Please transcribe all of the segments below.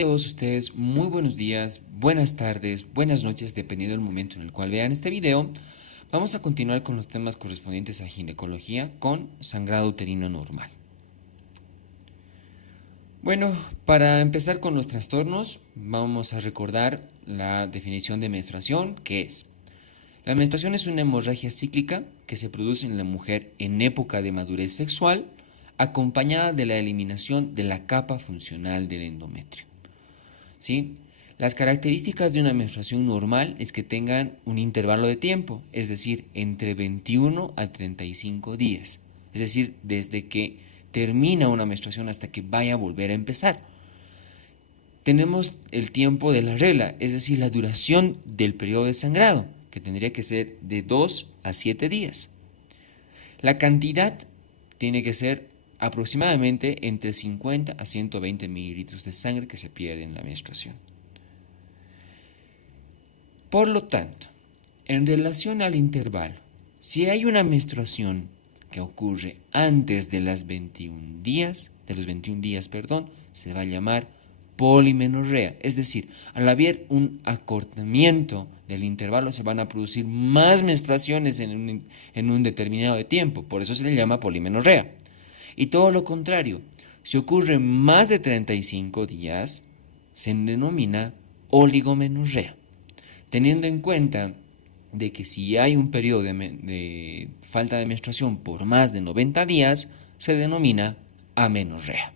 Todos ustedes, muy buenos días, buenas tardes, buenas noches, dependiendo del momento en el cual vean este video. Vamos a continuar con los temas correspondientes a ginecología con sangrado uterino normal. Bueno, para empezar con los trastornos, vamos a recordar la definición de menstruación, que es: la menstruación es una hemorragia cíclica que se produce en la mujer en época de madurez sexual, acompañada de la eliminación de la capa funcional del endometrio. ¿Sí? Las características de una menstruación normal es que tengan un intervalo de tiempo, es decir, entre 21 a 35 días, es decir, desde que termina una menstruación hasta que vaya a volver a empezar. Tenemos el tiempo de la regla, es decir, la duración del periodo de sangrado, que tendría que ser de 2 a 7 días. La cantidad tiene que ser aproximadamente entre 50 a 120 mililitros de sangre que se pierde en la menstruación. Por lo tanto, en relación al intervalo, si hay una menstruación que ocurre antes de los 21 días, se va a llamar polimenorrea. Es decir, al haber un acortamiento del intervalo se van a producir más menstruaciones en un determinado tiempo. Por eso se le llama polimenorrea. Y todo lo contrario, si ocurre más de 35 días, se denomina oligomenorrea. Teniendo en cuenta de que si hay un periodo de falta de menstruación por más de 90 días, se denomina amenorrea.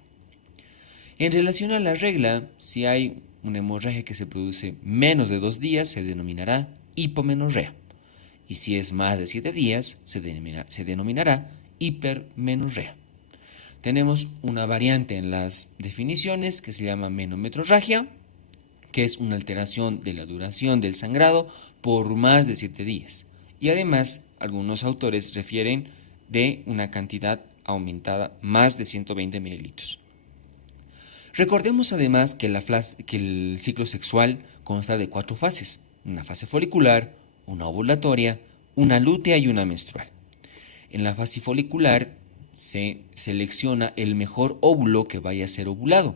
En relación a la regla, si hay una hemorragia que se produce menos de 2 días, se denominará hipomenorrea. Y si es más de 7 días, se denominará hipermenorrea. Tenemos una variante en las definiciones que se llama menometrorragia, que es una alteración de la duración del sangrado por más de 7 días. Y además, algunos autores refieren de una cantidad aumentada más de 120 mililitros. Recordemos además que el ciclo sexual consta de 4 fases: una fase folicular, una ovulatoria, una lútea y una menstrual. En la fase folicular se selecciona el mejor óvulo que vaya a ser ovulado,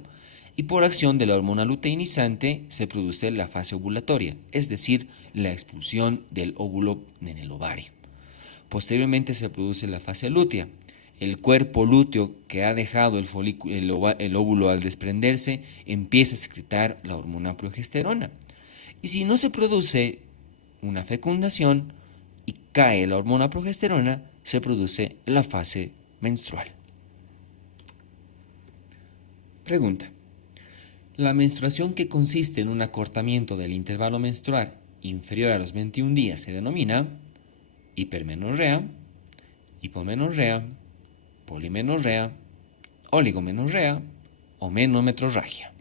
y por acción de la hormona luteinizante se produce la fase ovulatoria, es decir, la expulsión del óvulo en el ovario. Posteriormente se produce la fase lútea. El cuerpo lúteo que ha dejado el óvulo al desprenderse empieza a secretar la hormona progesterona. Y si no se produce una fecundación y cae la hormona progesterona, se produce la fase menstrual. Pregunta: ¿la menstruación que consiste en un acortamiento del intervalo menstrual inferior a los 21 días se denomina hipermenorrea, hipomenorrea, polimenorrea, oligomenorrea o menometrorragia?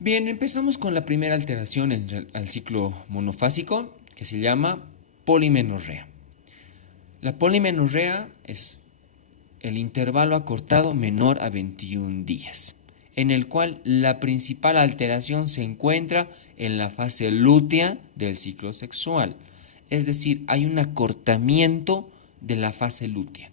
Bien, empezamos con la primera alteración al ciclo monofásico, que se llama polimenorrea. La polimenorrea es el intervalo acortado menor a 21 días, en el cual la principal alteración se encuentra en la fase lútea del ciclo sexual. Es decir, hay un acortamiento de la fase lútea.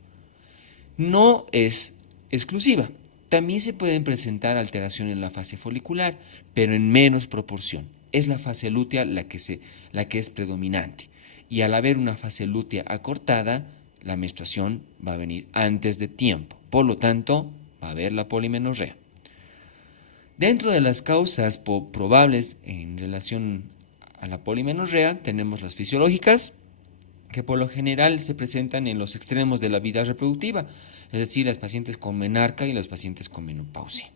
No es exclusiva. También se pueden presentar alteraciones en la fase folicular, pero en menos proporción. Es la fase lútea la que es predominante. Y al haber una fase lútea acortada, la menstruación va a venir antes de tiempo. Por lo tanto, va a haber la polimenorrea. Dentro de las causas probables en relación a la polimenorrea, tenemos las fisiológicas, que por lo general se presentan en los extremos de la vida reproductiva, es decir, las pacientes con menarca y las pacientes con menopausia.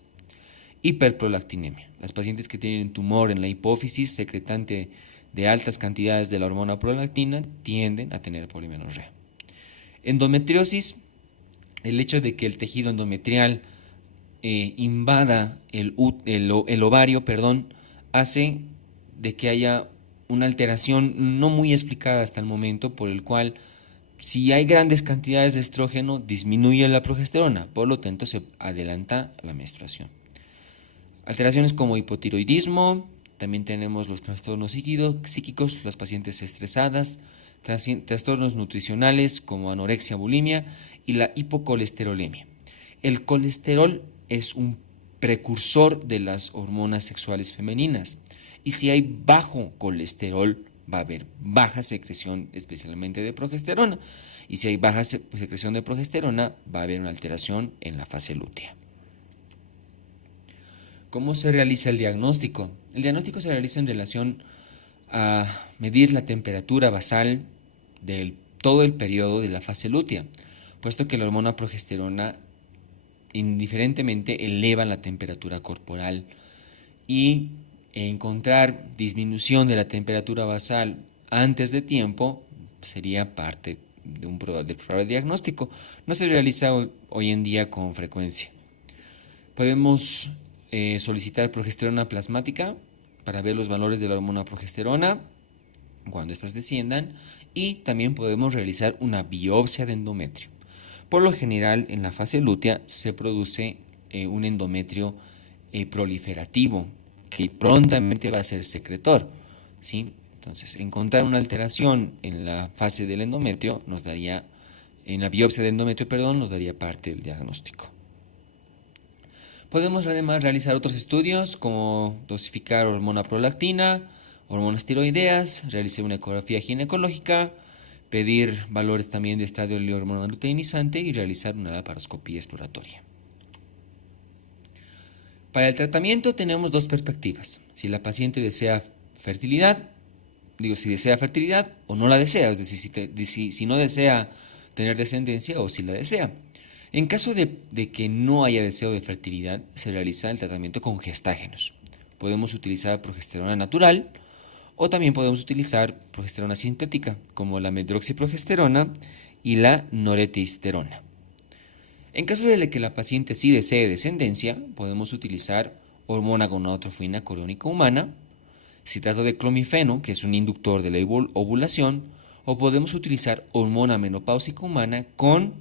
Hiperprolactinemia: las pacientes que tienen tumor en la hipófisis secretante de altas cantidades de la hormona prolactina tienden a tener polimenorrea. Endometriosis: el hecho de que el tejido endometrial invada el ovario, hace de que haya una alteración no muy explicada hasta el momento, por el cual, si hay grandes cantidades de estrógeno, disminuye la progesterona, por lo tanto se adelanta la menstruación. Alteraciones como hipotiroidismo, también tenemos los trastornos psíquicos, las pacientes estresadas, trastornos nutricionales como anorexia, bulimia y la hipocolesterolemia. El colesterol es un precursor de las hormonas sexuales femeninas. Y si hay bajo colesterol, va a haber baja secreción, especialmente de progesterona. Y si hay baja secreción de progesterona, va a haber una alteración en la fase lútea. ¿Cómo se realiza el diagnóstico? El diagnóstico se realiza en relación a medir la temperatura basal de todo el periodo de la fase lútea, puesto que la hormona progesterona indiferentemente eleva la temperatura corporal, y encontrar disminución de la temperatura basal antes de tiempo sería parte de un probable diagnóstico. No se realiza hoy en día con frecuencia. Podemos solicitar progesterona plasmática para ver los valores de la hormona progesterona cuando éstas desciendan, y también podemos realizar una biopsia de endometrio. Por lo general, en la fase lútea se produce un endometrio proliferativo que prontamente va a ser secretor, ¿sí? Entonces, encontrar una alteración en la fase del endometrio en la biopsia de endometrio, nos daría parte del diagnóstico. Podemos además realizar otros estudios como dosificar hormona prolactina, hormonas tiroideas, realizar una ecografía ginecológica, pedir valores también de estadio de hormona luteinizante y realizar una laparoscopía exploratoria. Para el tratamiento tenemos dos perspectivas: si la paciente desea fertilidad, si desea fertilidad o no la desea, es decir, si no desea tener descendencia o si la desea. En caso de que no haya deseo de fertilidad, se realiza el tratamiento con gestágenos. Podemos utilizar progesterona natural o también podemos utilizar progesterona sintética, como la medroxiprogesterona y la noretestosterona. En caso de que la paciente sí desee descendencia, podemos utilizar hormona gonadotrofina coriónica humana, citrato de clomifeno, que es un inductor de la ovulación, o podemos utilizar hormona menopáusica humana con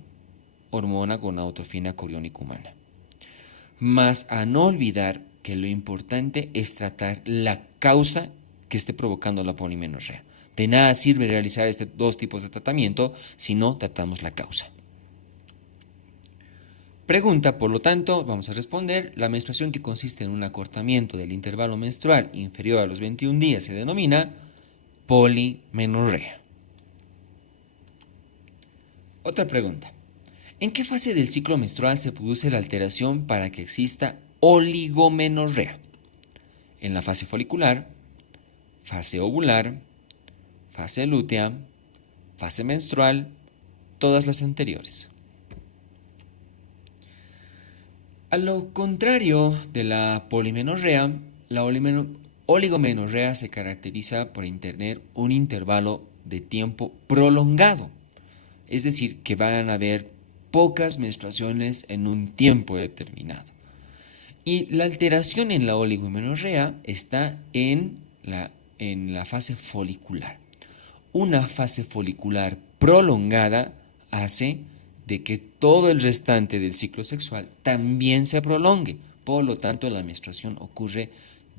hormona gonadotrofina coriónica humana. Más a no olvidar que lo importante es tratar la causa que esté provocando la polimenorrea. De nada sirve realizar estos dos tipos de tratamiento si no tratamos la causa. Pregunta, por lo tanto, vamos a responder: la menstruación que consiste en un acortamiento del intervalo menstrual inferior a los 21 días se denomina polimenorrea. Otra pregunta: ¿en qué fase del ciclo menstrual se produce la alteración para que exista oligomenorrea? ¿En la fase folicular, fase ovular, fase lútea, fase menstrual, todas las anteriores? A lo contrario de la polimenorrea, la oligomenorrea se caracteriza por tener un intervalo de tiempo prolongado, es decir, que van a haber pocas menstruaciones en un tiempo determinado. Y la alteración en la oligomenorrea está en la fase folicular. Una fase folicular prolongada hace de que todo el restante del ciclo sexual también se prolongue. Por lo tanto, la menstruación ocurre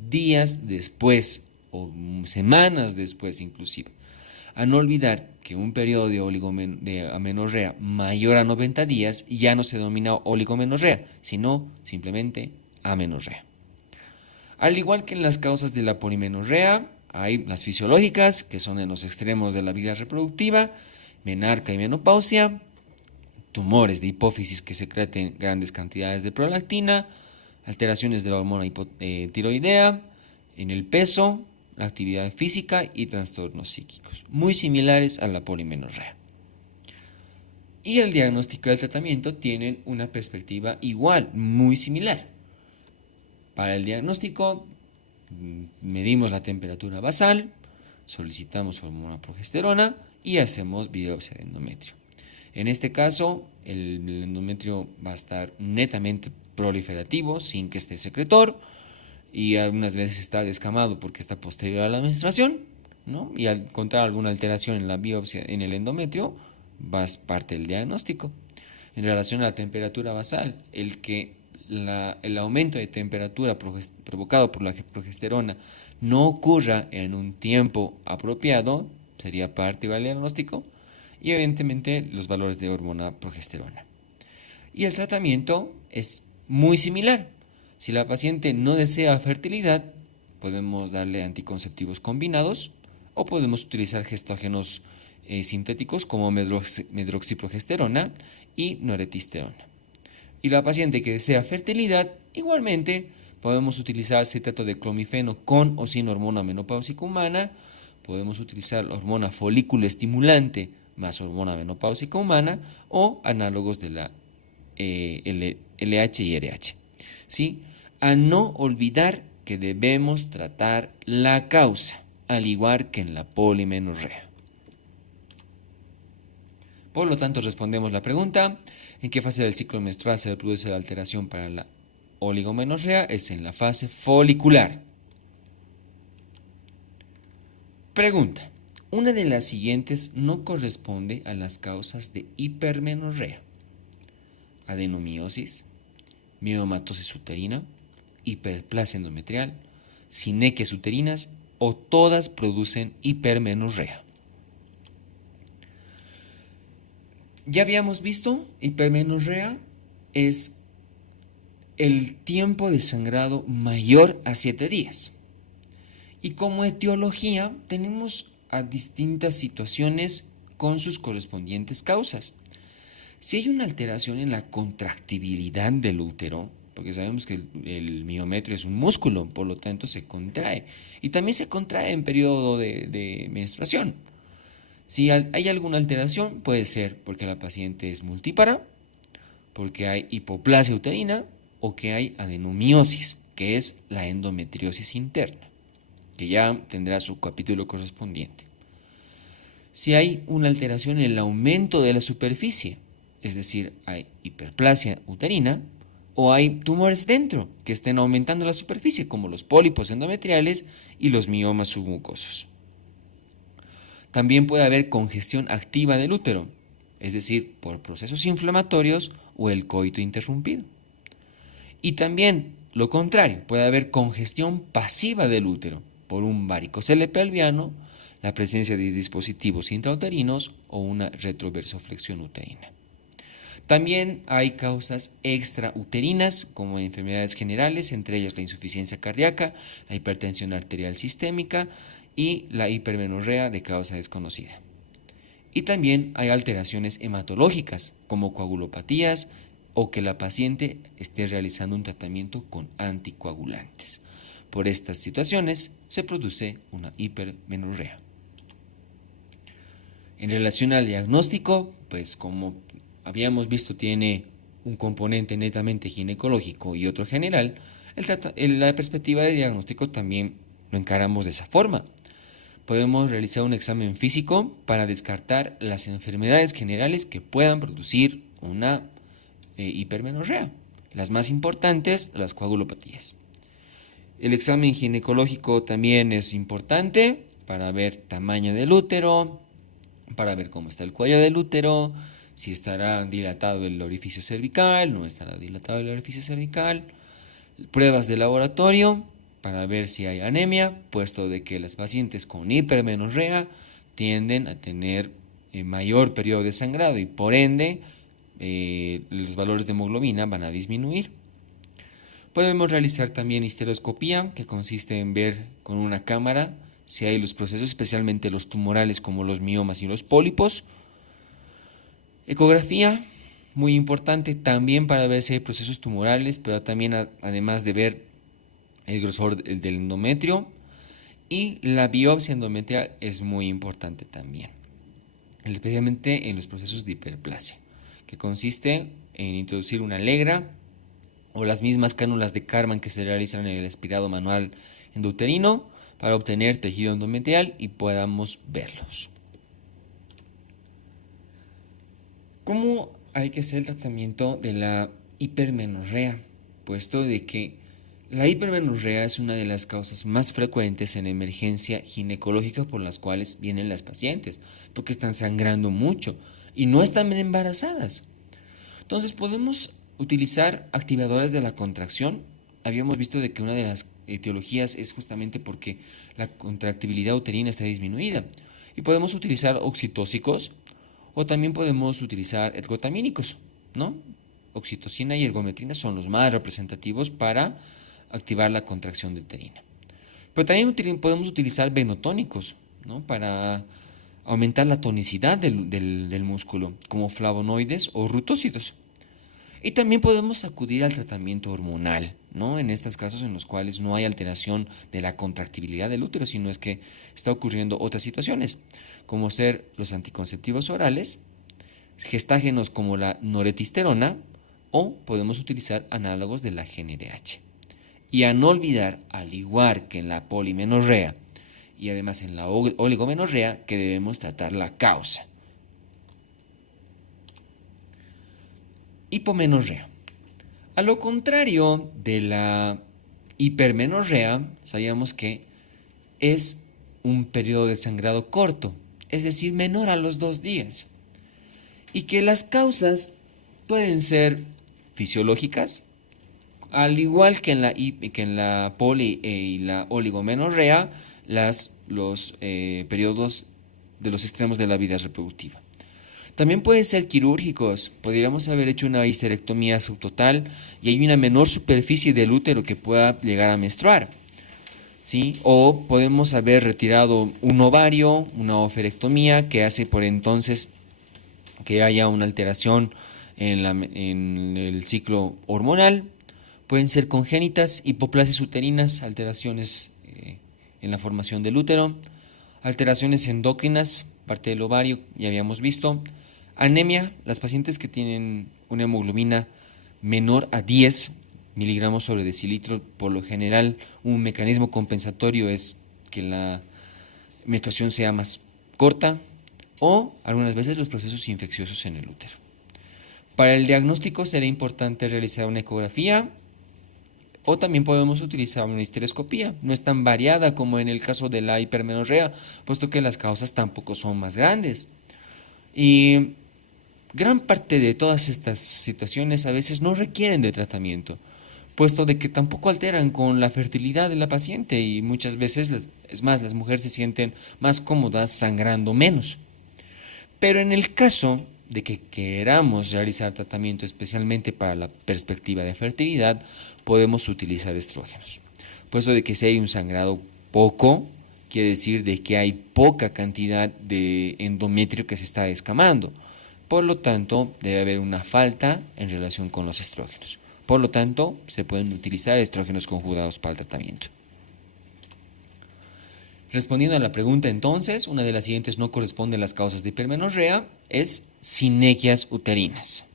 días después o semanas después inclusive. A no olvidar que un periodo de amenorrea mayor a 90 días ya no se denomina oligomenorrea, sino simplemente amenorrea. Al igual que en las causas de la polimenorrea, hay las fisiológicas, que son en los extremos de la vida reproductiva, menarca y menopausia, tumores de hipófisis que secreten grandes cantidades de prolactina, alteraciones de la hormona tiroidea, en el peso, la actividad física y trastornos psíquicos, muy similares a la polimenorrea. Y el diagnóstico y el tratamiento tienen una perspectiva igual, muy similar. Para el diagnóstico, medimos la temperatura basal, solicitamos hormona progesterona y hacemos biopsia de endometrio. En este caso, el endometrio va a estar netamente proliferativo, sin que esté secretor, y algunas veces está descamado porque está posterior a la menstruación, ¿no? Y al encontrar alguna alteración en la biopsia en el endometrio, va a ser parte del diagnóstico. En relación a la temperatura basal, el aumento de temperatura provocado por la progesterona no ocurra en un tiempo apropiado, sería parte del diagnóstico, y evidentemente los valores de hormona progesterona. Y el tratamiento es muy similar. Si la paciente no desea fertilidad, podemos darle anticonceptivos combinados o podemos utilizar gestógenos sintéticos como medroxiprogesterona y noretisterona. Y la paciente que desea fertilidad, igualmente podemos utilizar citrato de clomifeno con o sin hormona menopáusica humana, podemos utilizar la hormona folículo estimulante más hormona menopáusica humana o análogos de la LH y RH. ¿Sí? A no olvidar que debemos tratar la causa, al igual que en la polimenorrea. Por lo tanto, respondemos la pregunta: ¿en qué fase del ciclo menstrual se produce la alteración para la oligomenorrea? Es en la fase folicular. Pregunta: una de las siguientes no corresponde a las causas de hipermenorrea: adenomiosis, miomatosis uterina, hiperplasia endometrial, sinequias uterinas o todas producen hipermenorrea. Ya habíamos visto, hipermenorrea es el tiempo de sangrado mayor a 7 días. Y como etiología tenemos a distintas situaciones con sus correspondientes causas. Si hay una alteración en la contractibilidad del útero, porque sabemos que el miometrio es un músculo, por lo tanto se contrae. Y también se contrae en periodo de menstruación. Si hay alguna alteración, puede ser porque la paciente es multípara, porque hay hipoplasia uterina o que hay adenomiosis, que es la endometriosis interna, que ya tendrá su capítulo correspondiente. Si hay una alteración en el aumento de la superficie, es decir, hay hiperplasia uterina o hay tumores dentro que estén aumentando la superficie, como los pólipos endometriales y los miomas submucosos. También puede haber congestión activa del útero, es decir, por procesos inflamatorios o el coito interrumpido. Y también lo contrario, puede haber congestión pasiva del útero por un varicocele pelviano, la presencia de dispositivos intrauterinos o una retroversoflexión uterina. También hay causas extrauterinas como enfermedades generales, entre ellas la insuficiencia cardíaca, la hipertensión arterial sistémica y la hipermenorrea de causa desconocida. Y también hay alteraciones hematológicas como coagulopatías o que la paciente esté realizando un tratamiento con anticoagulantes. Por estas situaciones se produce una hipermenorrea. En relación al diagnóstico, pues como habíamos visto tiene un componente netamente ginecológico y otro general, la perspectiva de diagnóstico también lo encaramos de esa forma. Podemos realizar un examen físico para descartar las enfermedades generales que puedan producir una hipermenorrea. Las más importantes, las coagulopatías. El examen ginecológico también es importante para ver tamaño del útero, para ver cómo está el cuello del útero, si estará dilatado el orificio cervical, no estará dilatado el orificio cervical. Pruebas de laboratorio para ver si hay anemia, puesto de que las pacientes con hipermenorrea tienden a tener mayor periodo de sangrado y por ende los valores de hemoglobina van a disminuir. Podemos realizar también histeroscopía, que consiste en ver con una cámara si hay los procesos, especialmente los tumorales como los miomas y los pólipos. Ecografía, muy importante también para ver si hay procesos tumorales, pero también además de ver el grosor del endometrio. Y la biopsia endometrial es muy importante también, especialmente en los procesos de hiperplasia, que consiste en introducir una legra o las mismas cánulas de Karman que se realizan en el aspirado manual endouterino para obtener tejido endometrial y podamos verlos. ¿Cómo hay que hacer el tratamiento de la hipermenorrea? Puesto de que la hipermenorrea es una de las causas más frecuentes en emergencia ginecológica por las cuales vienen las pacientes, porque están sangrando mucho y no están embarazadas. Entonces podemos utilizar activadores de la contracción. Habíamos visto de que una de las etiologías es justamente porque la contractibilidad uterina está disminuida. Y podemos utilizar oxitóxicos o también podemos utilizar ergotamínicos, ¿no? oxitocina y ergometrina son los más representativos para activar la contracción uterina. Pero también podemos utilizar venotónicos, ¿no? Para aumentar la tonicidad del músculo, como flavonoides o rutócidos. Y también podemos acudir al tratamiento hormonal, ¿no? En estos casos en los cuales no hay alteración de la contractibilidad del útero, sino es que está ocurriendo otras situaciones, como ser los anticonceptivos orales, gestágenos como la noretisterona, o podemos utilizar análogos de la GnRH. Y a no olvidar, al igual que en la polimenorrea y además en la oligomenorrea, que debemos tratar la causa. Hipomenorrea. A lo contrario de la hipermenorrea, sabíamos que es un periodo de sangrado corto, es decir, menor a los 2 días. Y que las causas pueden ser fisiológicas, al igual que en la poli y la oligomenorrea, los periodos de los extremos de la vida reproductiva. También pueden ser quirúrgicos. Podríamos haber hecho una histerectomía subtotal y hay una menor superficie del útero que pueda llegar a menstruar, ¿sí? O podemos haber retirado un ovario, una oferectomía que hace por entonces que haya una alteración en el ciclo hormonal. Pueden ser congénitas, hipoplasias uterinas, alteraciones en la formación del útero, alteraciones endocrinas, parte del ovario, ya habíamos visto, anemia, las pacientes que tienen una hemoglobina menor a 10 miligramos sobre decilitro, por lo general un mecanismo compensatorio es que la menstruación sea más corta, o algunas veces los procesos infecciosos en el útero. Para el diagnóstico será importante realizar una ecografía, o también podemos utilizar una histeroscopía. No es tan variada como en el caso de la hipermenorrea, puesto que las causas tampoco son más grandes. Y gran parte de todas estas situaciones a veces no requieren de tratamiento, puesto de que tampoco alteran con la fertilidad de la paciente y muchas veces, es más, las mujeres se sienten más cómodas sangrando menos. Pero en el caso de que queramos realizar tratamiento especialmente para la perspectiva de fertilidad, podemos utilizar estrógenos. Puesto de que si hay un sangrado poco, quiere decir de que hay poca cantidad de endometrio que se está descamando. Por lo tanto, debe haber una falta en relación con los estrógenos. Por lo tanto, se pueden utilizar estrógenos conjugados para el tratamiento. Respondiendo a la pregunta entonces, una de las siguientes no corresponde a las causas de hipermenorrea, es sinequias uterinas.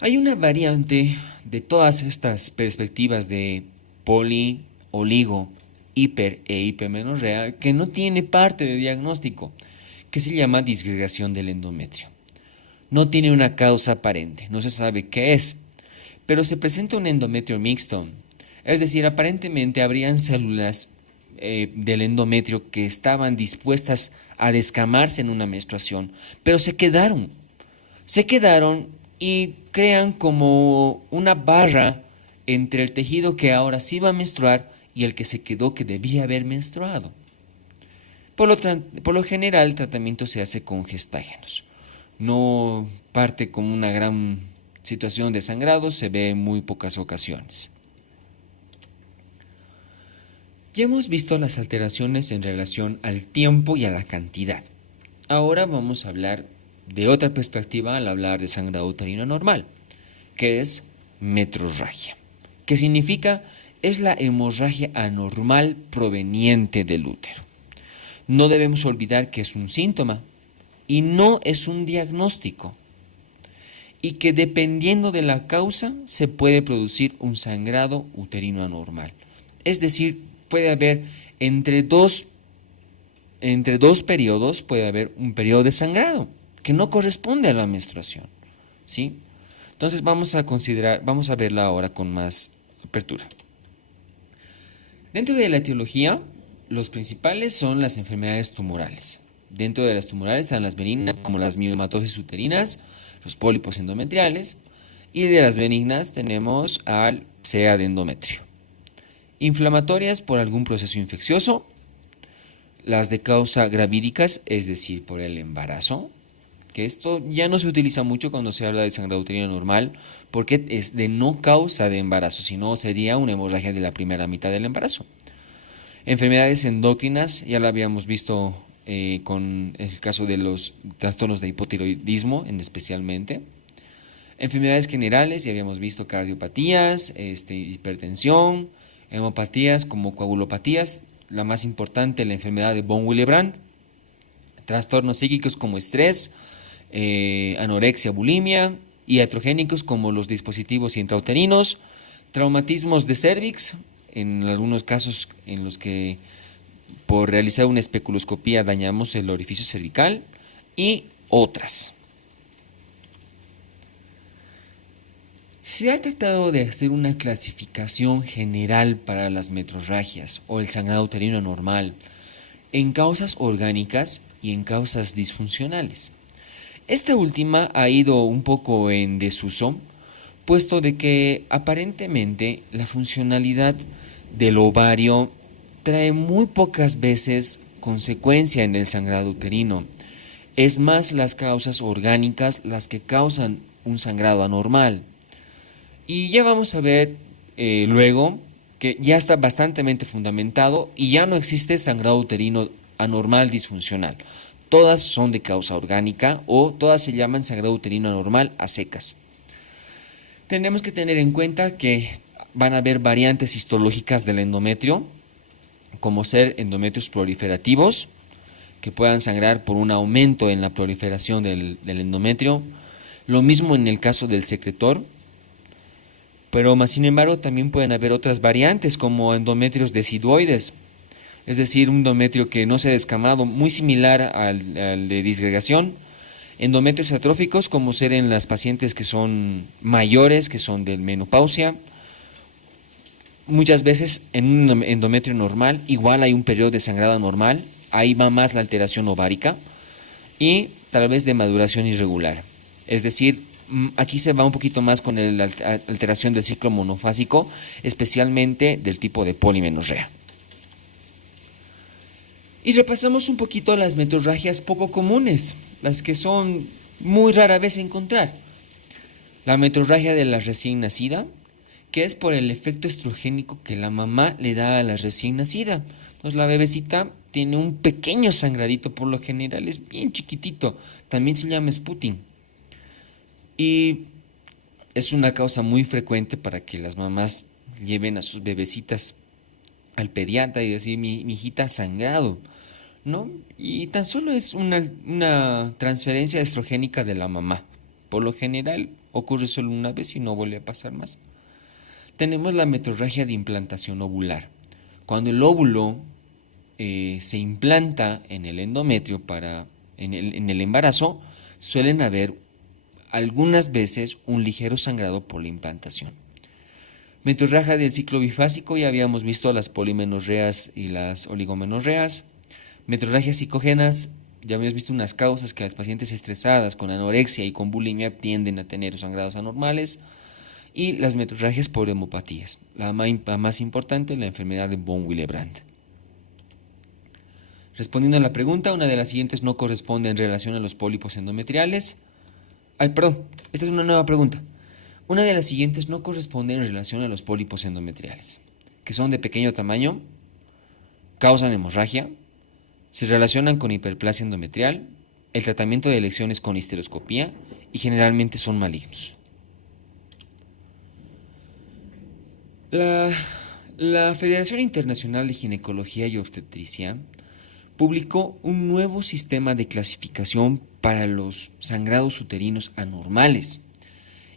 Hay una variante de todas estas perspectivas de poli, oligo, hiper e hipermenorrea que no tiene parte de diagnóstico, que se llama disgregación del endometrio. No tiene una causa aparente, no se sabe qué es, pero se presenta un endometrio mixto. Es decir, aparentemente habrían células del endometrio que estaban dispuestas a descamarse en una menstruación, pero se quedaron y crean como una barra entre el tejido que ahora sí va a menstruar y el que se quedó que debía haber menstruado. Por lo general, el tratamiento se hace con gestágenos. No parte como una gran situación de sangrado, se ve en muy pocas ocasiones. Ya hemos visto las alteraciones en relación al tiempo y a la cantidad. Ahora vamos a hablar de otra perspectiva al hablar de sangrado uterino anormal, que es metrorragia. ¿Qué significa? Es la hemorragia anormal proveniente del útero. No debemos olvidar que es un síntoma y no es un diagnóstico, y que dependiendo de la causa se puede producir un sangrado uterino anormal. Es decir, puede haber entre dos periodos, puede haber un periodo de sangrado que no corresponde a la menstruación, ¿sí? Entonces vamos a verla ahora con más apertura. Dentro de la etiología, los principales son las enfermedades tumorales. Dentro de las tumorales están las benignas, como las miomatosis uterinas, los pólipos endometriales, y de las benignas tenemos al CEA de endometrio. Inflamatorias por algún proceso infeccioso, las de causa gravídicas, es decir, por el embarazo, que esto ya no se utiliza mucho cuando se habla de sangrado uterino normal, porque es de no causa de embarazo, sino sería una hemorragia de la primera mitad del embarazo. Enfermedades endocrinas, ya lo habíamos visto con el caso de los trastornos de hipotiroidismo especialmente. Enfermedades generales, ya habíamos visto cardiopatías, hipertensión, hemopatías como coagulopatías, la más importante, la enfermedad de von Willebrand, trastornos psíquicos como estrés, anorexia, bulimia, iatrogénicos como los dispositivos intrauterinos, traumatismos de cervix, en algunos casos en los que por realizar una especuloscopía dañamos el orificio cervical y otras. Se ha tratado de hacer una clasificación general para las metrorragias o el sangrado uterino normal en causas orgánicas y en causas disfuncionales. Esta última ha ido un poco en desuso, puesto de que aparentemente la funcionalidad del ovario trae muy pocas veces consecuencia en el sangrado uterino. Es más las causas orgánicas las que causan un sangrado anormal. Y ya vamos a ver luego que ya está bastante fundamentado y ya no existe sangrado uterino anormal disfuncional. Todas son de causa orgánica o todas se llaman sangrado uterino anormal a secas. Tenemos que tener en cuenta que van a haber variantes histológicas del endometrio, como ser endometrios proliferativos, que puedan sangrar por un aumento en la proliferación del endometrio. Lo mismo en el caso del secretor, pero más sin embargo también pueden haber otras variantes como endometrios deciduoides, es decir, un endometrio que no se ha descamado, muy similar al de disgregación. Endometrios atróficos, como ser en las pacientes que son mayores, que son de menopausia. Muchas veces en un endometrio normal, igual hay un periodo de sangrado anormal, ahí va más la alteración ovárica y tal vez de maduración irregular. Es decir, aquí se va un poquito más con la alteración del ciclo monofásico, especialmente del tipo de polimenorrea. Y repasamos un poquito las metrorragias poco comunes, las que son muy rara vez encontrar. La metrorragia de la recién nacida, que es por el efecto estrogénico que la mamá le da a la recién nacida. Entonces la bebecita tiene un pequeño sangradito, por lo general es bien chiquitito, también se llama sputting. Y es una causa muy frecuente para que las mamás lleven a sus bebecitas al pediatra y decir, mi hijita ha sangrado, ¿no? Y tan solo es una transferencia estrogénica de la mamá. Por lo general ocurre solo una vez y no vuelve a pasar más. Tenemos la metrorragia de implantación ovular. Cuando el óvulo se implanta en el endometrio en el embarazo, suelen haber algunas veces un ligero sangrado por la implantación. Metrorragia del ciclo bifásico, ya habíamos visto las polimenorreas y las oligomenorreas. Metrorragias psicógenas, ya habíamos visto unas causas que las pacientes estresadas con anorexia y con bulimia tienden a tener sangrados anormales. Y las metrorragias por hemopatías. La más importante, la enfermedad de von Willebrand. Respondiendo a la pregunta, una de las siguientes no corresponde en relación a los pólipos endometriales. Esta es una nueva pregunta. Una de las siguientes no corresponde en relación a los pólipos endometriales, que son de pequeño tamaño, causan hemorragia, se relacionan con hiperplasia endometrial, el tratamiento de elección es con histeroscopía y generalmente son malignos. La Federación Internacional de Ginecología y Obstetricia publicó un nuevo sistema de clasificación para los sangrados uterinos anormales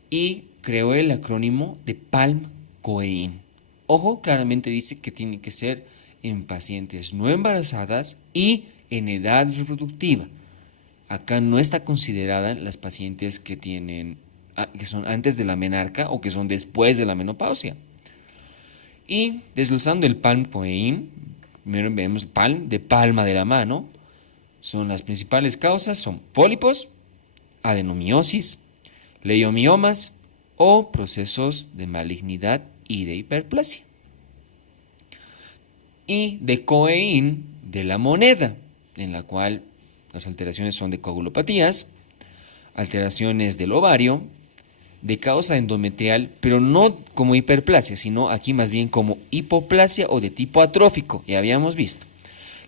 y creó el acrónimo de PALM-COEIN. Ojo, claramente dice que tiene que ser en pacientes no embarazadas y en edad reproductiva. Acá no está considerada las pacientes que son antes de la menarca o que son después de la menopausia. Y desglosando el PALM-COEIN, primero vemos PALM, de palma de la mano. Son las principales causas, son pólipos, adenomiosis, leiomiomas o procesos de malignidad y de hiperplasia. Y de COEIN, de la moneda, en la cual las alteraciones son de coagulopatías, alteraciones del ovario, de causa endometrial, pero no como hiperplasia, sino aquí más bien como hipoplasia o de tipo atrófico, ya habíamos visto.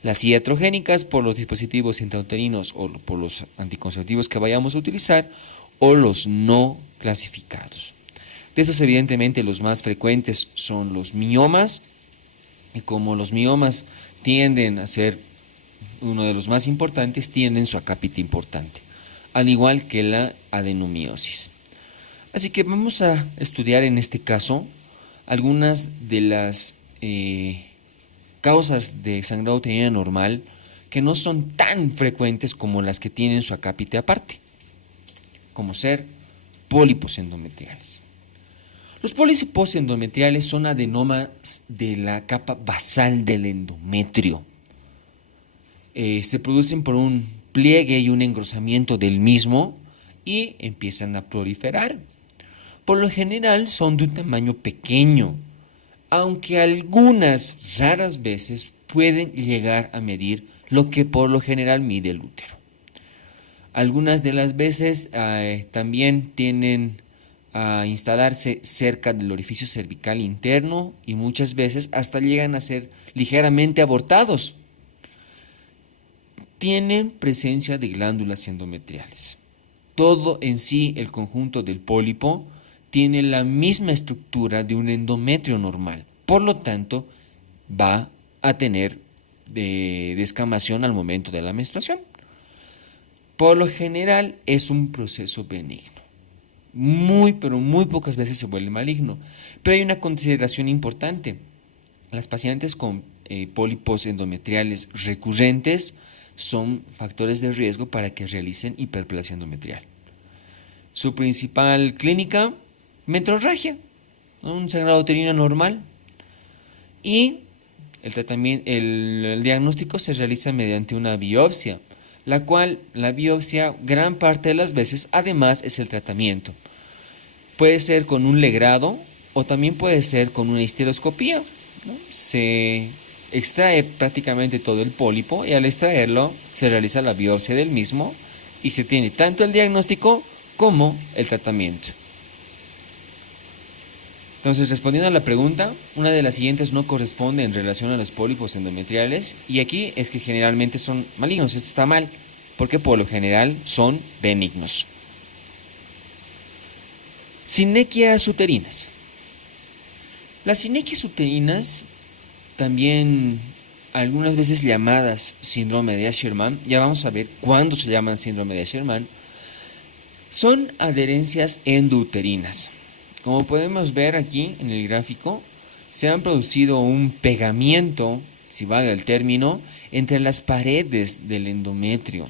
Las iatrogénicas por los dispositivos intrauterinos o por los anticonceptivos que vayamos a utilizar, o los no clasificados. De estos, evidentemente, los más frecuentes son los miomas, y como los miomas tienden a ser uno de los más importantes, tienen su acápite importante, al igual que la adenomiosis. Así que vamos a estudiar en este caso algunas de las causas de sangrado uterino anormal que no son tan frecuentes como las que tienen su acápite aparte, como ser pólipos endometriales. Los pólipos endometriales son adenomas de la capa basal del endometrio. Se producen por un pliegue y un engrosamiento del mismo y empiezan a proliferar. Por lo general son de un tamaño pequeño, aunque algunas raras veces pueden llegar a medir lo que por lo general mide el útero. Algunas de las veces también tienden a instalarse cerca del orificio cervical interno y muchas veces hasta llegan a ser ligeramente abortados. Tienen presencia de glándulas endometriales. Todo en sí, el conjunto del pólipo, tiene la misma estructura de un endometrio normal. Por lo tanto, va a tener descamación al momento de la menstruación. Por lo general es un proceso benigno. Pero muy pocas veces se vuelve maligno. Pero hay una consideración importante. Las pacientes con pólipos endometriales recurrentes son factores de riesgo para que realicen hiperplasia endometrial. Su principal clínica, metrorragia, un sangrado uterino normal. Y el diagnóstico se realiza mediante una biopsia, la cual la biopsia gran parte de las veces además es el tratamiento. Puede ser con un legrado o también puede ser con una histeroscopía, ¿no? Se extrae prácticamente todo el pólipo y al extraerlo se realiza la biopsia del mismo y se tiene tanto el diagnóstico como el tratamiento. Entonces, respondiendo a la pregunta, una de las siguientes no corresponde en relación a los pólipos endometriales y aquí es que generalmente son malignos. Esto está mal porque por lo general son benignos. Sinequias uterinas. Las sinequias uterinas, también algunas veces llamadas síndrome de Asherman, ya vamos a ver cuándo se llaman síndrome de Asherman, son adherencias endouterinas. Como podemos ver aquí en el gráfico, se han producido un pegamiento, si valga el término, entre las paredes del endometrio,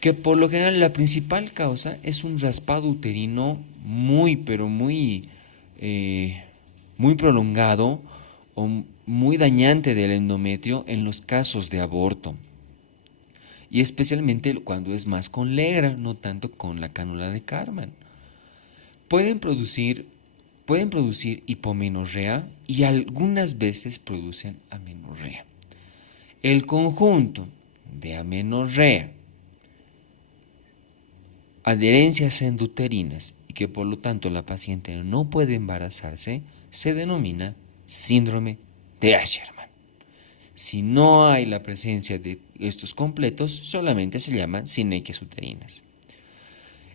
que por lo general la principal causa es un raspado uterino muy prolongado o muy dañante del endometrio en los casos de aborto. Y especialmente cuando es más con legra, no tanto con la cánula de Karman. Pueden producir hipomenorrea y algunas veces producen amenorrea. El conjunto de amenorrea, adherencias endouterinas y que por lo tanto la paciente no puede embarazarse se denomina síndrome de Asherman. Si no hay la presencia de estos completos, solamente se llaman sinequias uterinas.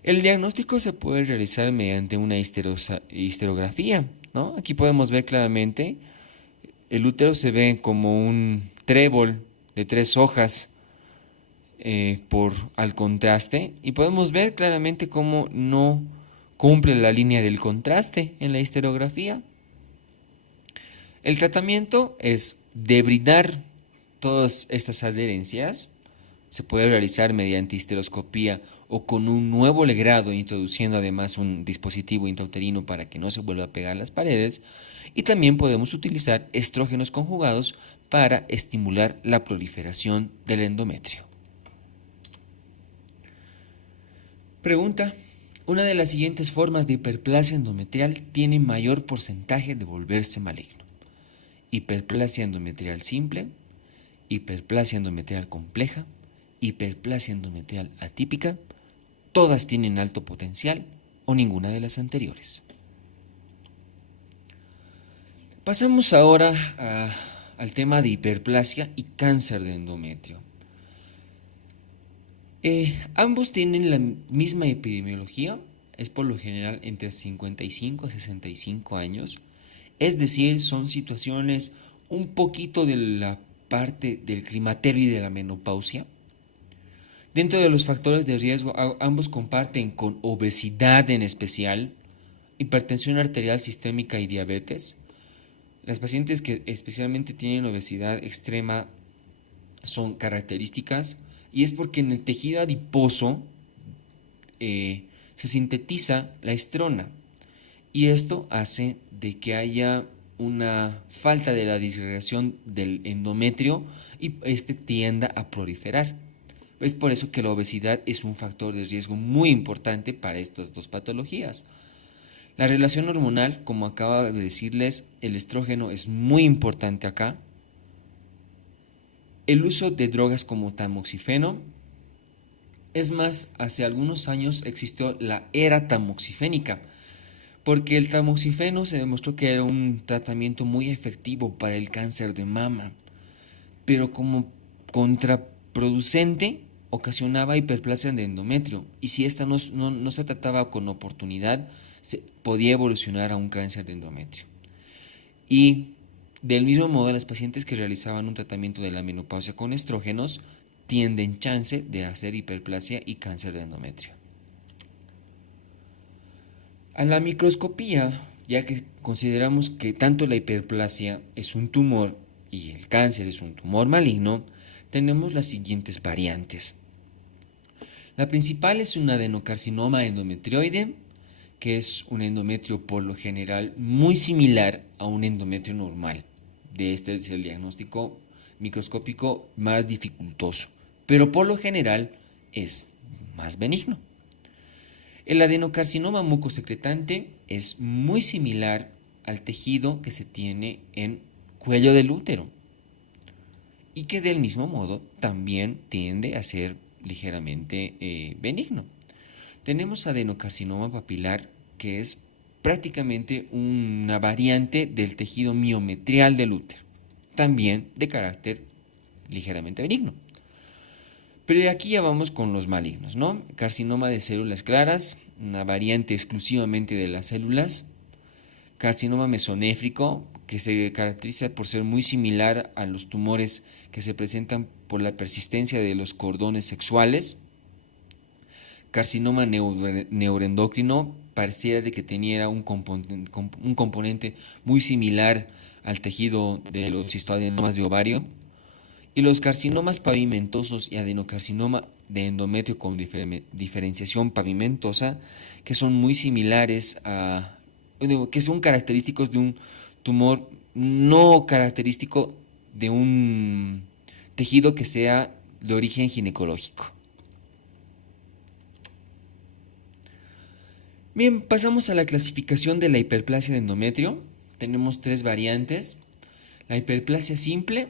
El diagnóstico se puede realizar mediante una histerografía, ¿no? Aquí podemos ver claramente, el útero se ve como un trébol de 3 hojas al contraste y podemos ver claramente cómo no cumple la línea del contraste en la histerografía. El tratamiento es debridar todas estas adherencias. Se puede realizar mediante histeroscopía o con un nuevo legrado, introduciendo además un dispositivo intrauterino para que no se vuelva a pegar las paredes. Y también podemos utilizar estrógenos conjugados para estimular la proliferación del endometrio. Pregunta: ¿una de las siguientes formas de hiperplasia endometrial tiene mayor porcentaje de volverse maligno? Hiperplasia endometrial simple, hiperplasia endometrial compleja, hiperplasia endometrial atípica todas tienen alto potencial o ninguna de las anteriores. Pasamos ahora al tema de hiperplasia y cáncer de endometrio. Ambos tienen la misma epidemiología, es por lo general entre 55 a 65 años, es decir, son situaciones un poquito de la parte del climaterio y de la menopausia. Dentro de los factores de riesgo, ambos comparten con obesidad en especial, hipertensión arterial sistémica y diabetes. Las pacientes que especialmente tienen obesidad extrema son características y es porque en el tejido adiposo se sintetiza la estrona y esto hace de que haya una falta de la disgregación del endometrio y este tienda a proliferar. Es por eso que la obesidad es un factor de riesgo muy importante para estas dos patologías. La relación hormonal, como acaba de decirles, el estrógeno es muy importante acá. El uso de drogas como tamoxifeno. Es más, hace algunos años existió la era tamoxifénica, porque el tamoxifeno se demostró que era un tratamiento muy efectivo para el cáncer de mama, pero como contraproducente ocasionaba hiperplasia de endometrio, y si esta no se trataba con oportunidad, se podía evolucionar a un cáncer de endometrio. Y del mismo modo, las pacientes que realizaban un tratamiento de la menopausia con estrógenos tienden chance de hacer hiperplasia y cáncer de endometrio. A la microscopía, ya que consideramos que tanto la hiperplasia es un tumor y el cáncer es un tumor maligno, tenemos las siguientes variantes. La principal es un adenocarcinoma endometrioide, que es un endometrio por lo general muy similar a un endometrio normal. De este es el diagnóstico microscópico más dificultoso, pero por lo general es más benigno. El adenocarcinoma mucosecretante es muy similar al tejido que se tiene en cuello del útero y que del mismo modo también tiende a ser ligeramente benigno. Tenemos adenocarcinoma papilar, que es prácticamente una variante del tejido miometrial del útero, también de carácter ligeramente benigno. Pero de aquí ya vamos con los malignos, ¿no? Carcinoma de células claras, una variante exclusivamente de las células. Carcinoma mesonéfrico, que se caracteriza por ser muy similar a los tumores que se presentan por la persistencia de los cordones sexuales. Carcinoma neuroendocrino, pareciera de que tenía un componente muy similar al tejido de los histoadenomas de ovario. Y los carcinomas pavimentosos y adenocarcinoma de endometrio con diferenciación pavimentosa, que son muy similares que son característicos de un tumor no característico de un tejido que sea de origen ginecológico. Bien, pasamos a la clasificación de la hiperplasia de endometrio. Tenemos tres variantes. La hiperplasia simple,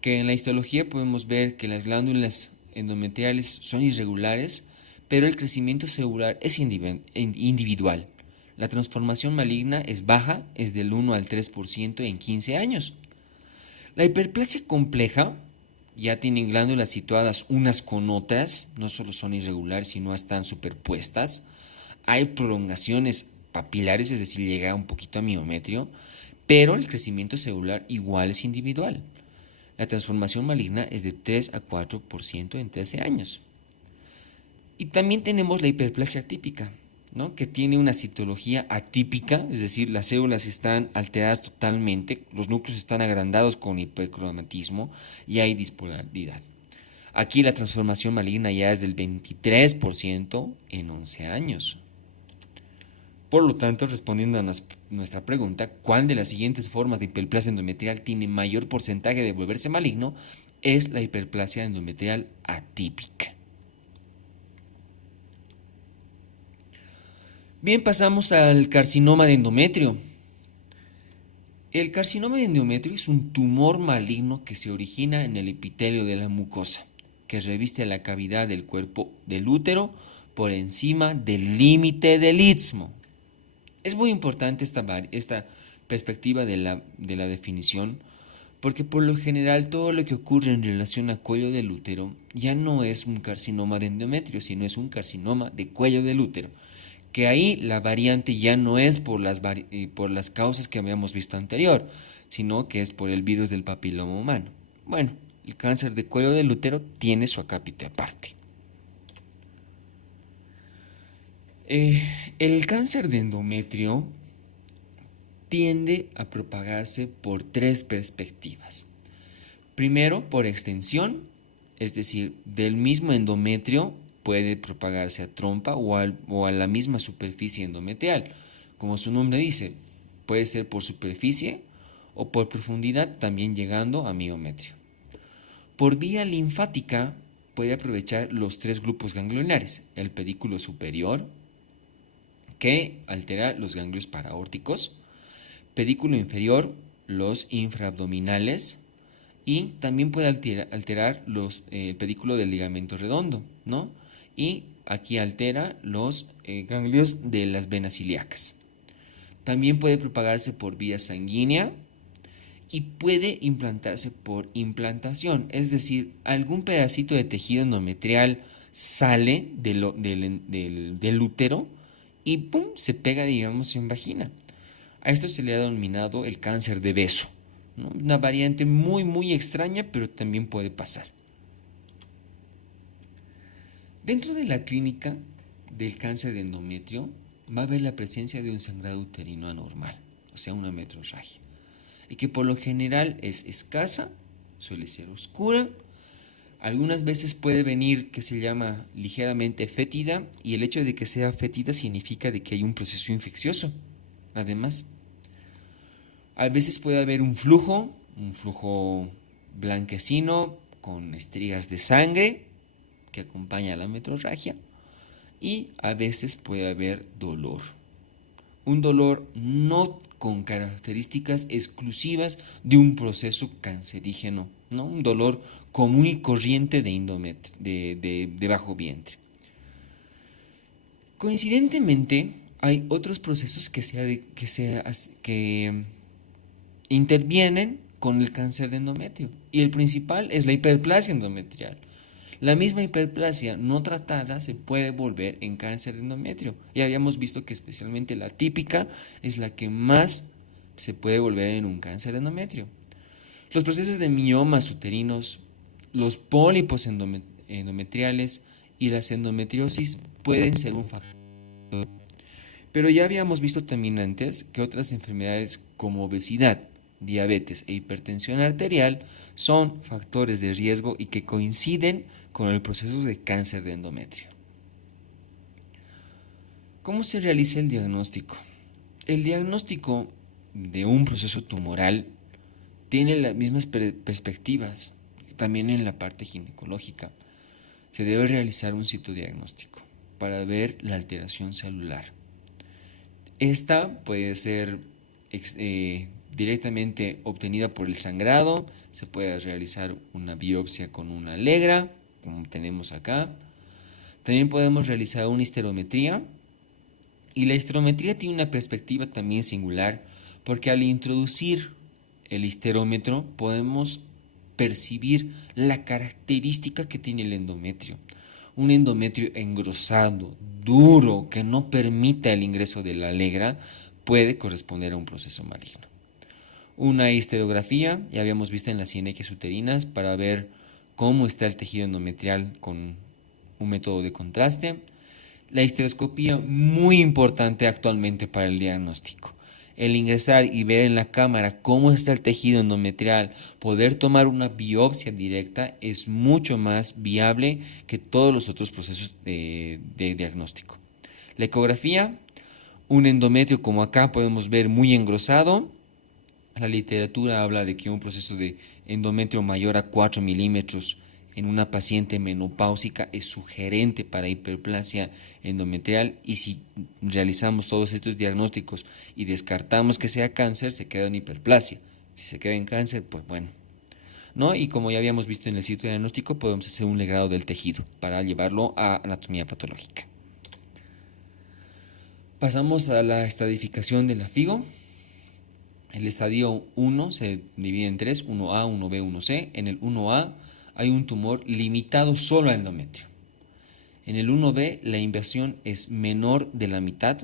que en la histología podemos ver que las glándulas endometriales son irregulares, pero el crecimiento celular es individual. La transformación maligna es baja, es del 1 al 3% en 15 años. La hiperplasia compleja ya tienen glándulas situadas unas con otras, no solo son irregulares, sino están superpuestas. Hay prolongaciones papilares, es decir, llega un poquito a miometrio, pero el crecimiento celular igual es individual. La transformación maligna es de 3 a 4% en 13 años. Y también tenemos la hiperplasia típica, ¿no? Que tiene una citología atípica, es decir, las células están alteradas totalmente, los núcleos están agrandados con hipercromatismo y hay dispolaridad. Aquí la transformación maligna ya es del 23% en 11 años. Por lo tanto, respondiendo a nuestra pregunta, ¿cuál de las siguientes formas de hiperplasia endometrial tiene mayor porcentaje de volverse maligno? Es la hiperplasia endometrial atípica. Bien, pasamos al carcinoma de endometrio. El carcinoma de endometrio es un tumor maligno que se origina en el epitelio de la mucosa, que reviste la cavidad del cuerpo del útero por encima del límite del istmo. Es muy importante esta perspectiva de la definición, porque por lo general todo lo que ocurre en relación a cuello del útero ya no es un carcinoma de endometrio, sino es un carcinoma de cuello del útero, que ahí la variante ya no es por las causas que habíamos visto anterior, sino que es por el virus del papiloma humano. Bueno, el cáncer de cuello del útero tiene su acápite aparte. El cáncer de endometrio tiende a propagarse por tres perspectivas. Primero, por extensión, es decir, del mismo endometrio puede propagarse a trompa o a la misma superficie endometrial. Como su nombre dice, puede ser por superficie o por profundidad, también llegando a miometrio. Por vía linfática puede aprovechar los tres grupos ganglionares: el pedículo superior, que altera los ganglios paraórticos; pedículo inferior, los infraabdominales; y también puede alterar el pedículo del ligamento redondo, ¿no? Y aquí altera los ganglios de las venas ilíacas. También puede propagarse por vía sanguínea y puede implantarse por implantación, es decir, algún pedacito de tejido endometrial sale del útero y ¡pum!, se pega, digamos, en vagina. A esto se le ha denominado el cáncer de beso, ¿no? Una variante muy, muy extraña, pero también puede pasar. Dentro de la clínica del cáncer de endometrio va a haber la presencia de un sangrado uterino anormal, o sea, una metrorragia, y que por lo general es escasa, suele ser oscura. Algunas veces puede venir que se llama ligeramente fétida, y el hecho de que sea fétida significa de que hay un proceso infeccioso. Además, a veces puede haber un flujo blanquecino con estrías de sangre que acompaña a la metrorragia, y a veces puede haber dolor. Un dolor no con características exclusivas de un proceso cancerígeno, ¿no? Un dolor común y corriente de bajo vientre. Coincidentemente, hay otros procesos que intervienen con el cáncer de endometrio, y el principal es la hiperplasia endometrial. La misma hiperplasia no tratada se puede volver en cáncer de endometrio. Ya habíamos visto que especialmente la típica es la que más se puede volver en un cáncer de endometrio. Los procesos de miomas uterinos, los pólipos endometriales y las endometriosis pueden ser un factor. Pero ya habíamos visto también antes que otras enfermedades como obesidad, diabetes e hipertensión arterial son factores de riesgo y que coinciden con el proceso de cáncer de endometrio. ¿Cómo se realiza el diagnóstico? El diagnóstico de un proceso tumoral tiene las mismas perspectivas. También en la parte ginecológica se debe realizar un citodiagnóstico para ver la alteración celular. Esta puede ser directamente obtenida por el sangrado, se puede realizar una biopsia con una alegra, como tenemos acá. También podemos realizar una histerometría, y la histerometría tiene una perspectiva también singular, porque al introducir el histerómetro podemos percibir la característica que tiene el endometrio. Un endometrio engrosado, duro, que no permita el ingreso de la alegra, puede corresponder a un proceso maligno. Una histerografía, ya habíamos visto en las cinequias uterinas, para ver cómo está el tejido endometrial con un método de contraste. La histeroscopía, muy importante actualmente para el diagnóstico. El ingresar y ver en la cámara cómo está el tejido endometrial, poder tomar una biopsia directa, es mucho más viable que todos los otros procesos de diagnóstico. La ecografía, un endometrio como acá podemos ver muy engrosado. La literatura habla de que un proceso de endometrio mayor a 4 milímetros en una paciente menopáusica es sugerente para hiperplasia endometrial, y si realizamos todos estos diagnósticos y descartamos que sea cáncer, se queda en hiperplasia. Si se queda en cáncer, pues bueno, ¿no? Y como ya habíamos visto en el citodiagnóstico, podemos hacer un legrado del tejido para llevarlo a anatomía patológica. Pasamos a la estadificación de la FIGO. El estadio 1 se divide en tres, 1A, 1B, 1C. En el 1A hay un tumor limitado solo al endometrio. En el 1B la invasión es menor de la mitad.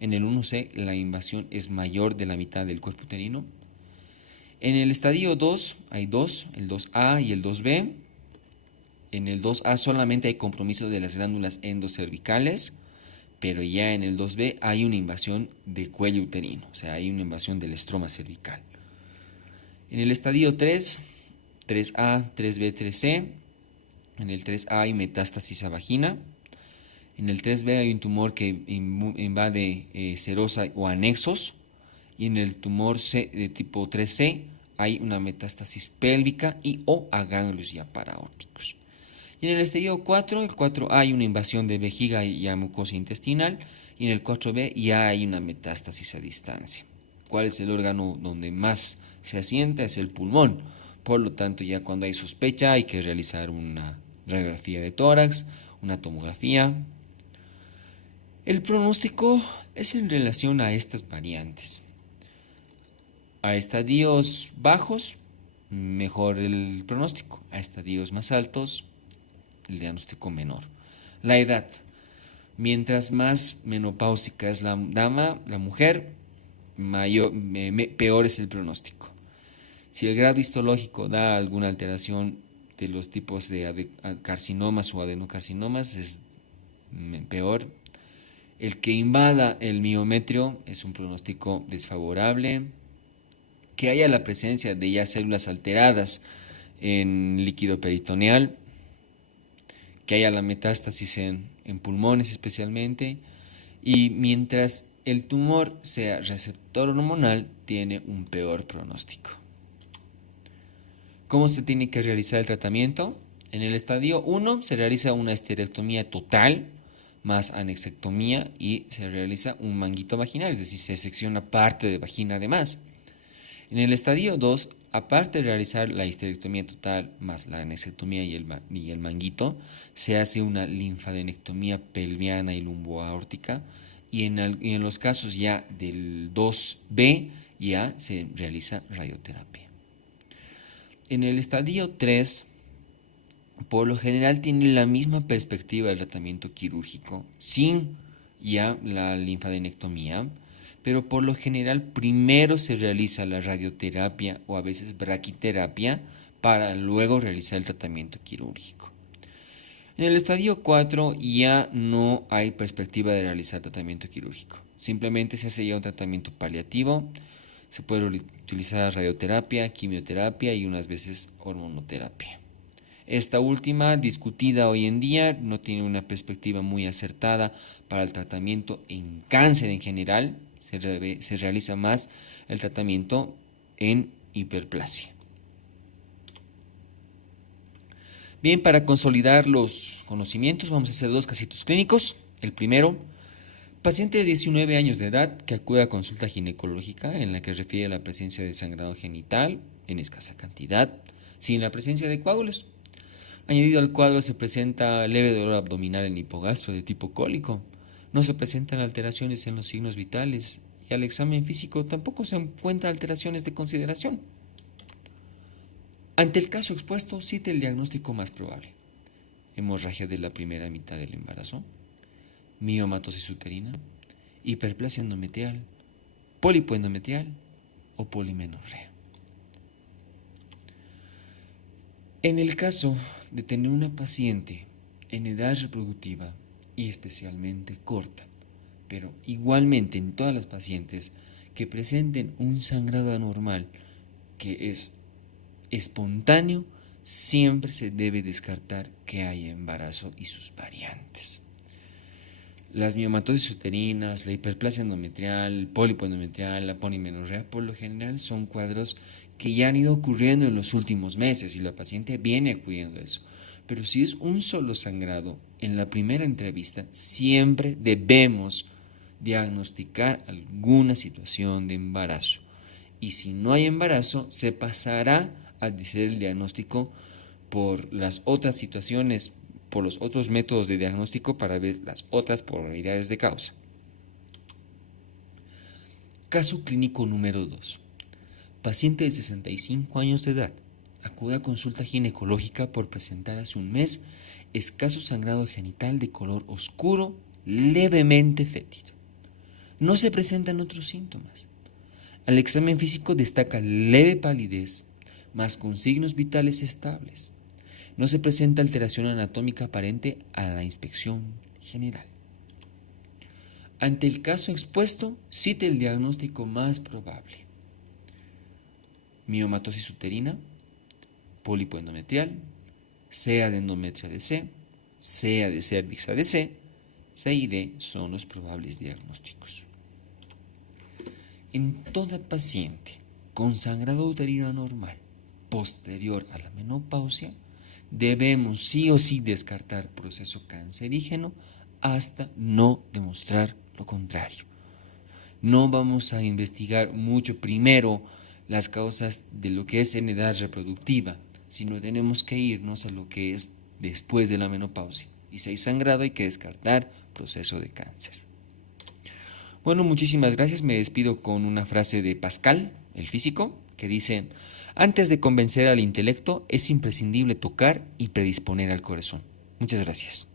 En el 1C la invasión es mayor de la mitad del cuerpo uterino. En el estadio 2 hay dos, el 2A y el 2B. En el 2A solamente hay compromiso de las glándulas endocervicales, pero ya en el 2B hay una invasión de cuello uterino, o sea, hay una invasión del estroma cervical. En el estadio 3, 3A, 3B, 3C, en el 3A hay metástasis a vagina. En el 3B hay un tumor que invade serosa o anexos. Y en el tumor C, de tipo 3C hay una metástasis pélvica y o a ganglios ya paraórticos. Y en el estadio 4, el 4A hay una invasión de vejiga y a mucosa intestinal. Y en el 4B ya hay una metástasis a distancia. ¿Cuál es el órgano donde más se asienta? Es el pulmón. Por lo tanto, ya cuando hay sospecha hay que realizar una radiografía de tórax, una tomografía. El pronóstico es en relación a estas variantes. A estadios bajos, mejor el pronóstico. A estadios más altos, el diagnóstico menor. La edad. Mientras más menopáusica es la dama, la mujer, peor es el pronóstico. Si el grado histológico da alguna alteración de los tipos de carcinomas o adenocarcinomas, es peor. El que invada el miometrio es un pronóstico desfavorable. Que haya la presencia de ya células alteradas en líquido peritoneal, que haya la metástasis en pulmones especialmente, y mientras el tumor sea receptor hormonal, tiene un peor pronóstico. ¿Cómo se tiene que realizar el tratamiento? En el estadio 1 se realiza una esterectomía total más anexectomía y se realiza un manguito vaginal, es decir, se secciona parte de vagina además. En el estadio 2, aparte de realizar la histerectomía total más la anexectomía y el manguito, se hace una linfadenectomía pelviana y lumboaórtica y en los casos ya del 2B ya se realiza radioterapia. En el estadio 3, por lo general tiene la misma perspectiva del tratamiento quirúrgico, sin ya la linfadenectomía, pero por lo general primero se realiza la radioterapia o a veces braquiterapia para luego realizar el tratamiento quirúrgico. En el estadio 4 ya no hay perspectiva de realizar tratamiento quirúrgico, simplemente se hace ya un tratamiento paliativo, se puede utilizar radioterapia, quimioterapia y unas veces hormonoterapia. Esta última, discutida hoy en día, no tiene una perspectiva muy acertada para el tratamiento en cáncer en general. Se realiza más el tratamiento en hiperplasia. Bien, para consolidar los conocimientos vamos a hacer dos casitos clínicos. El primero, paciente de 19 años de edad que acude a consulta ginecológica en la que refiere a la presencia de sangrado genital en escasa cantidad, sin la presencia de coágulos. Añadido al cuadro se presenta leve dolor abdominal en hipogastro de tipo cólico. No se presentan alteraciones en los signos vitales y al examen físico tampoco se encuentran alteraciones de consideración. Ante el caso expuesto, cite el diagnóstico más probable: hemorragia de la primera mitad del embarazo, miomatosis uterina, hiperplasia endometrial, pólipo endometrial o polimenorrea. En el caso de tener una paciente en edad reproductiva y especialmente corta, pero igualmente en todas las pacientes que presenten un sangrado anormal que es espontáneo, siempre se debe descartar que haya embarazo y sus variantes. Las miomatosis uterinas, la hiperplasia endometrial, el pólipo endometrial, la polimenorrea, por lo general son cuadros que ya han ido ocurriendo en los últimos meses y la paciente viene acudiendo a eso. Pero si es un solo sangrado en la primera entrevista, siempre debemos diagnosticar alguna situación de embarazo. Y si no hay embarazo, se pasará a hacer el diagnóstico por las otras situaciones, por los otros métodos de diagnóstico para ver las otras probabilidades de causa. Caso clínico número 2. Paciente de 65 años de edad. Acude a consulta ginecológica por presentar hace un mes escaso sangrado genital de color oscuro, levemente fétido. No se presentan otros síntomas. Al examen físico destaca leve palidez, más con signos vitales estables. No se presenta alteración anatómica aparente a la inspección general. Ante el caso expuesto, cite el diagnóstico más probable: miomatosis uterina, pólipo endometrial, sea de endometrio ADC, sea de cervix ADC, C y D son los probables diagnósticos. En toda paciente con sangrado uterino anormal posterior a la menopausia, debemos sí o sí descartar proceso cancerígeno hasta no demostrar lo contrario. No vamos a investigar mucho primero las causas de lo que es enfermedad reproductiva, sino tenemos que irnos a lo que es después de la menopausia. Y si hay sangrado hay que descartar proceso de cáncer. Bueno, muchísimas gracias. Me despido con una frase de Pascal, el físico, que dice: antes de convencer al intelecto es imprescindible tocar y predisponer al corazón. Muchas gracias.